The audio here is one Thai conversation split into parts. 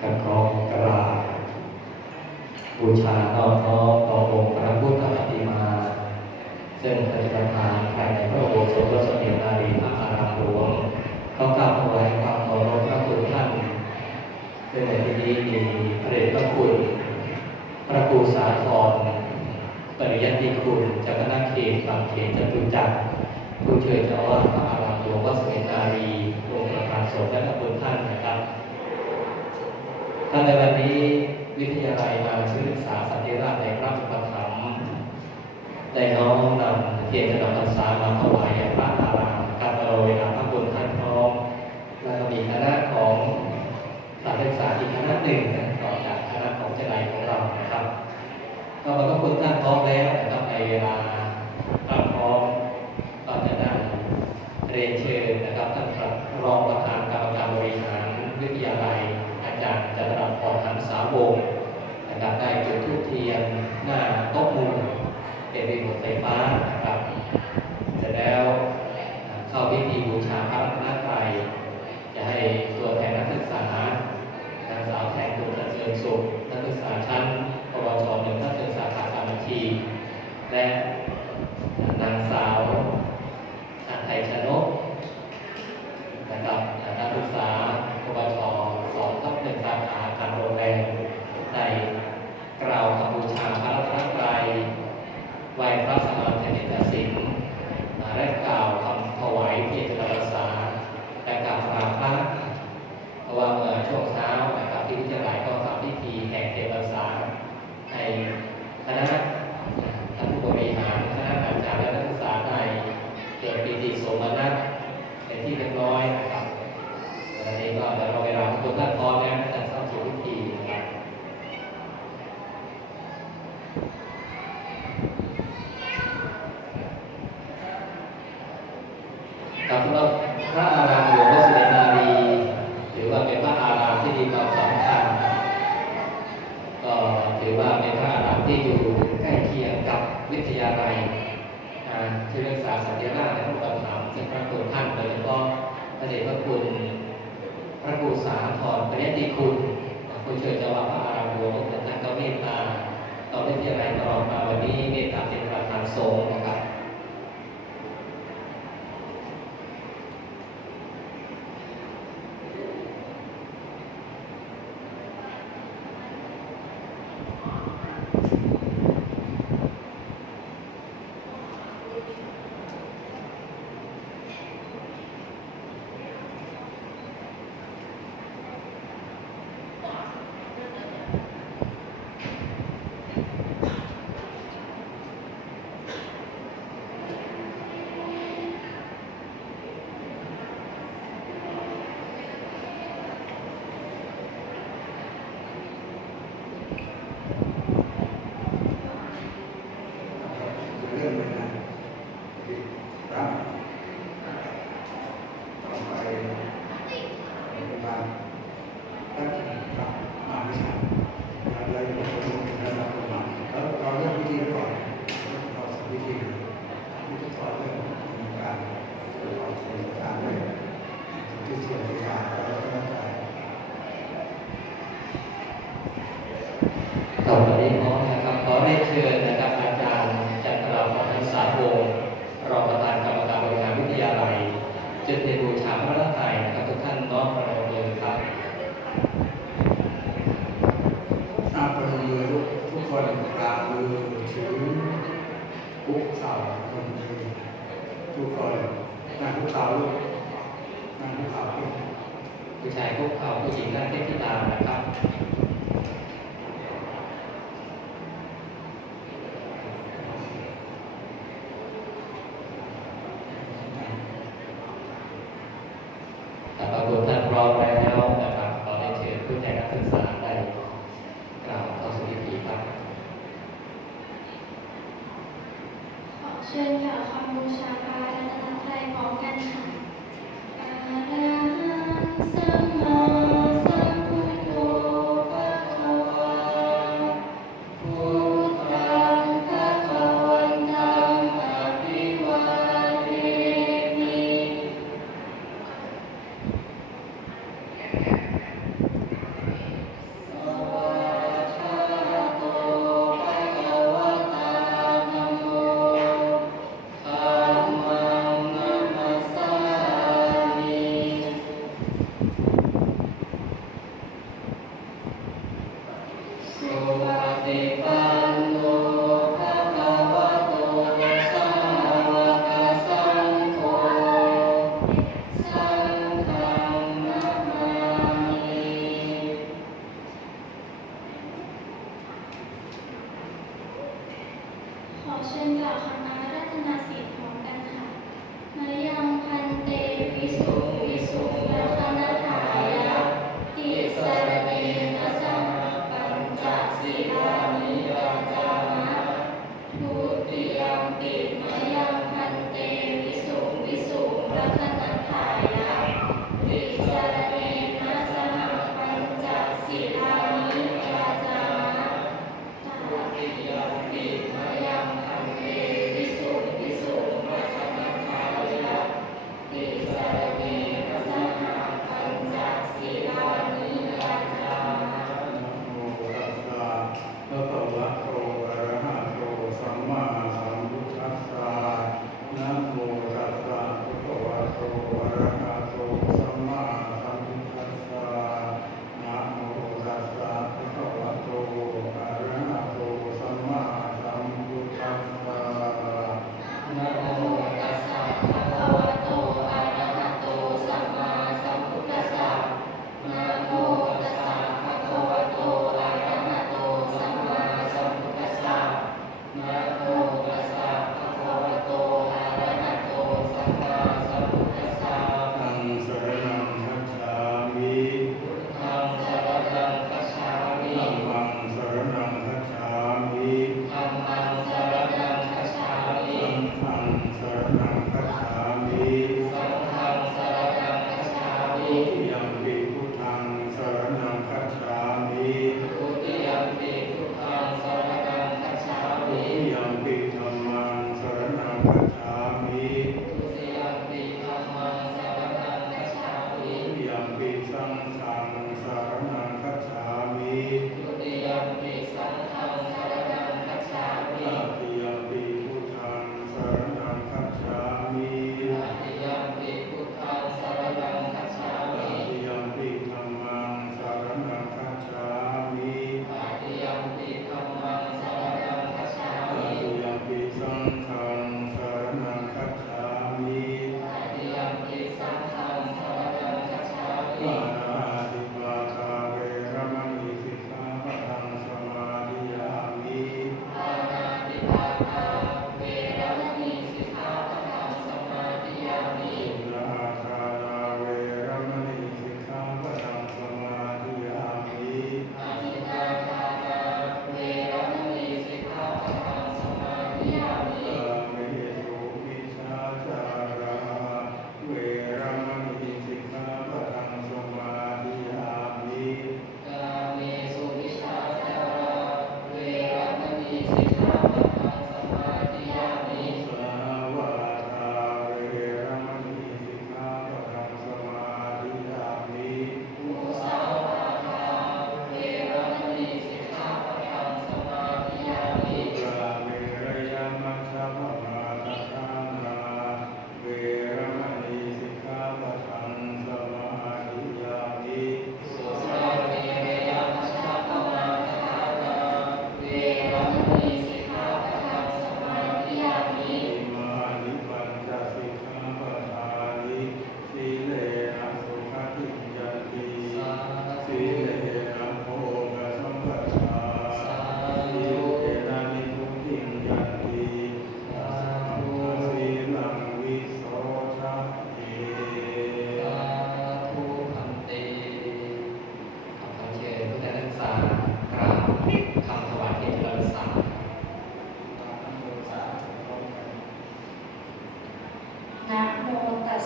กันขอกราบบูชานอบน้อมต่อองค์พระพุทธปฏิมา ซึ่งปฏิปทานภายในพระอุโบสถวัดเสมียนารีพระอารามหลวงเขากราบถวายความเคารพพระคุณท่านซึ่งในที่นี้มีพระเดชพระคุณ พระครูสาธร ปริยัติคุณจากคณะเขตบางเขตจตุจักรผู้เช่วยเจ้าอาวาพระอารามหลวงวัดสมียนารีองค์ประธานสงฆ์และขอบคุณท่านนะครับท่านในวันนี้วิทยาลัยมาชื่อศึกษาสันติราชในพระอุปถัมภ์ได้น้อมนำเทียนกระดาษพรรษามาถวายแด่พระอารามกับโดยอาพระคุณท่านพร้อมแล้วก็มีคณะของสายศึกษาอีกคณะหนึ่ง ทุกท่านพร้อมแล้วนะครับในเวลาตั้งท้อมเราจะได้เรียนเชิญนะครับท่านรองประธานกรรมการบริหารวิทยาลัย อาจารย์จันทร์พรหันสาวงนะครับได้จุดทูบเทียนหน้าโต๊ะมูล ที่วิทยาลัยก็ทำพิธีแห่งเทวสารในคณะท่านผู้บริหารคณะอาจารย์และนักศึกษาในเกิดปีติโสมนั คือรักษาสันติราชะนพวกเราถามจากพระคุณท่านโดยเฉพาะพระเดชพระคุณพระครูสาธรปริยติคุณคุณเชิญจะว่าพระอารามหลวงท่านก็เมตตาต่อเนื่องที่ไรตลอดมาวันนี้เมตตาเป็นประธานสงฆ์นะครับ Thank you. านผู้สาวลูกนางผู้สาวผู้ชายคุกเข่าผู้หญิงนั่งเทศตานะครับ ยังวิพุทธังสารนังคัจฉา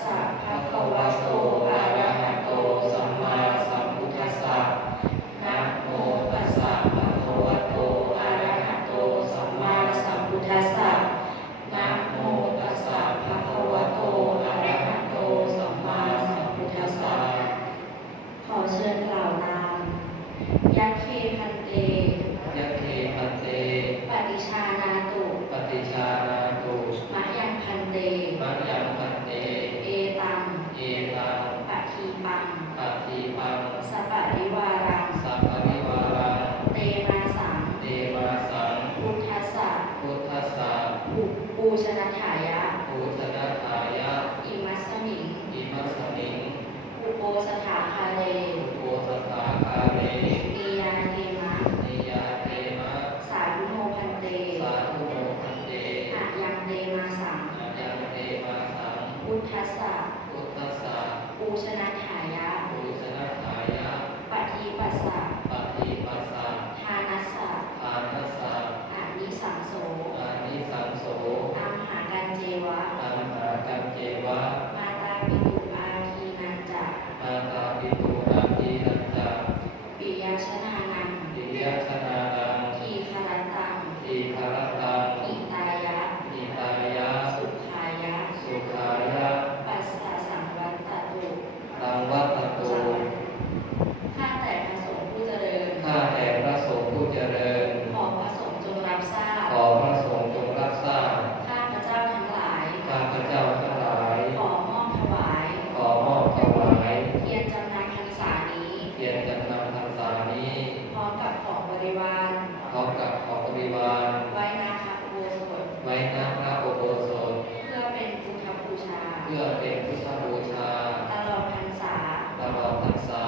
สสะภะคะวะโต ริวาร พร้อมกับของบริวารไว้นาพระอโบสถไว้หน้าพระอโบสถเพื่อเป็นพุทธบูชา เพื่อเป็นพุทธบูชา ตลอดพรรษาตลอดพรรษา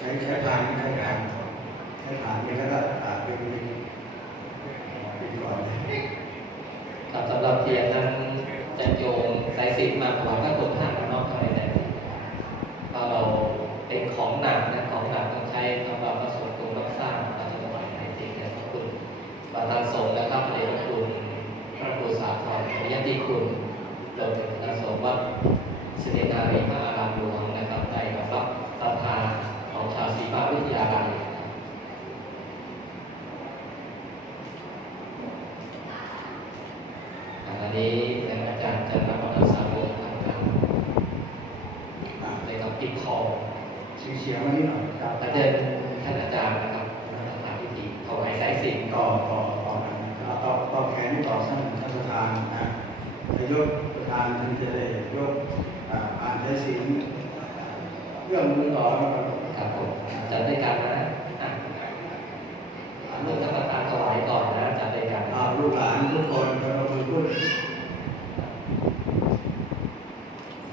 ใช้ใช้ผ่านใช้ผ่านใช้ผ่านนี่แล้วก็อ่าเป็นเป็นเป็นก่อนเลยครับสำหรับเทียนนั้นจะโยงสายสิญจนมาถวายพระคุณท่านนอกทางในแต่พอเราเป็นของหนักนะของหนักต้องใช้สำหรับประสบคุณรับสร้างเราจะถวายสายสิญจนขอบคุณประธานสงฆ์นะครับเดชพระคุณพระครูสาธรพระยติคุณรวมถึงพระสงฆ์วัดสิรินารีพระอารามหลวงนะครับได้รับศรัทธา ของชาวศรีมาวิทยาลัยอันนี้เป็นอาจารย์จะรับประทานสาวกทางการอ่าในกับติดคอเสียงเสียงมานิดหน่อยครับอาจารย์ท่านอาจารย์นะครับท่านอาจารย์พิธีถวายสายสิญจนต่อต่อต่อกันนะครับต่อต่อแขนต่อสั้นท่านประธานนะจะยกประธานท่านจะได้ยกอ่าอ่านใช้ศีลเรื่องมือต่อนะครับ ครับผมจัดด้วยกันนะลูกท่านประธานถวายก่อนนะจัดด้วยกันลูกหลานทุกคนกระมือขึ้น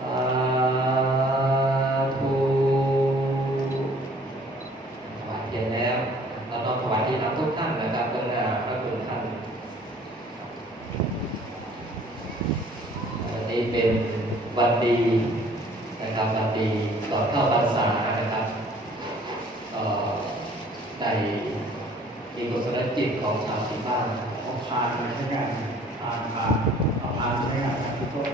สาธุถวายเทียนแล้วเราต้องถวายที่รับทุกท่านนะครับเพื่อหน้าพระคุณท่านวันนี้เป็นวันดีนะครับวันดีก่อนเข้าพรรษานะครับก็ได้มีกุศลจิตข องสามสี่บ้านเอาพานไปใช้งานพานพานเอาพานใช้งานครับทุกคน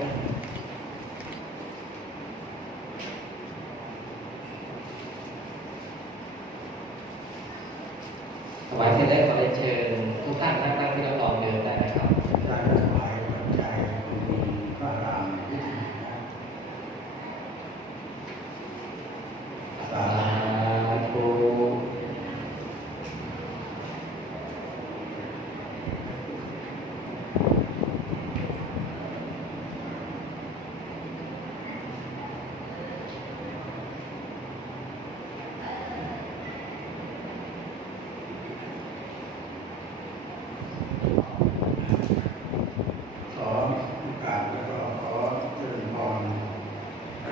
ถวายเสร็จแล้วขอได้เชิญทุกท่านนั่ง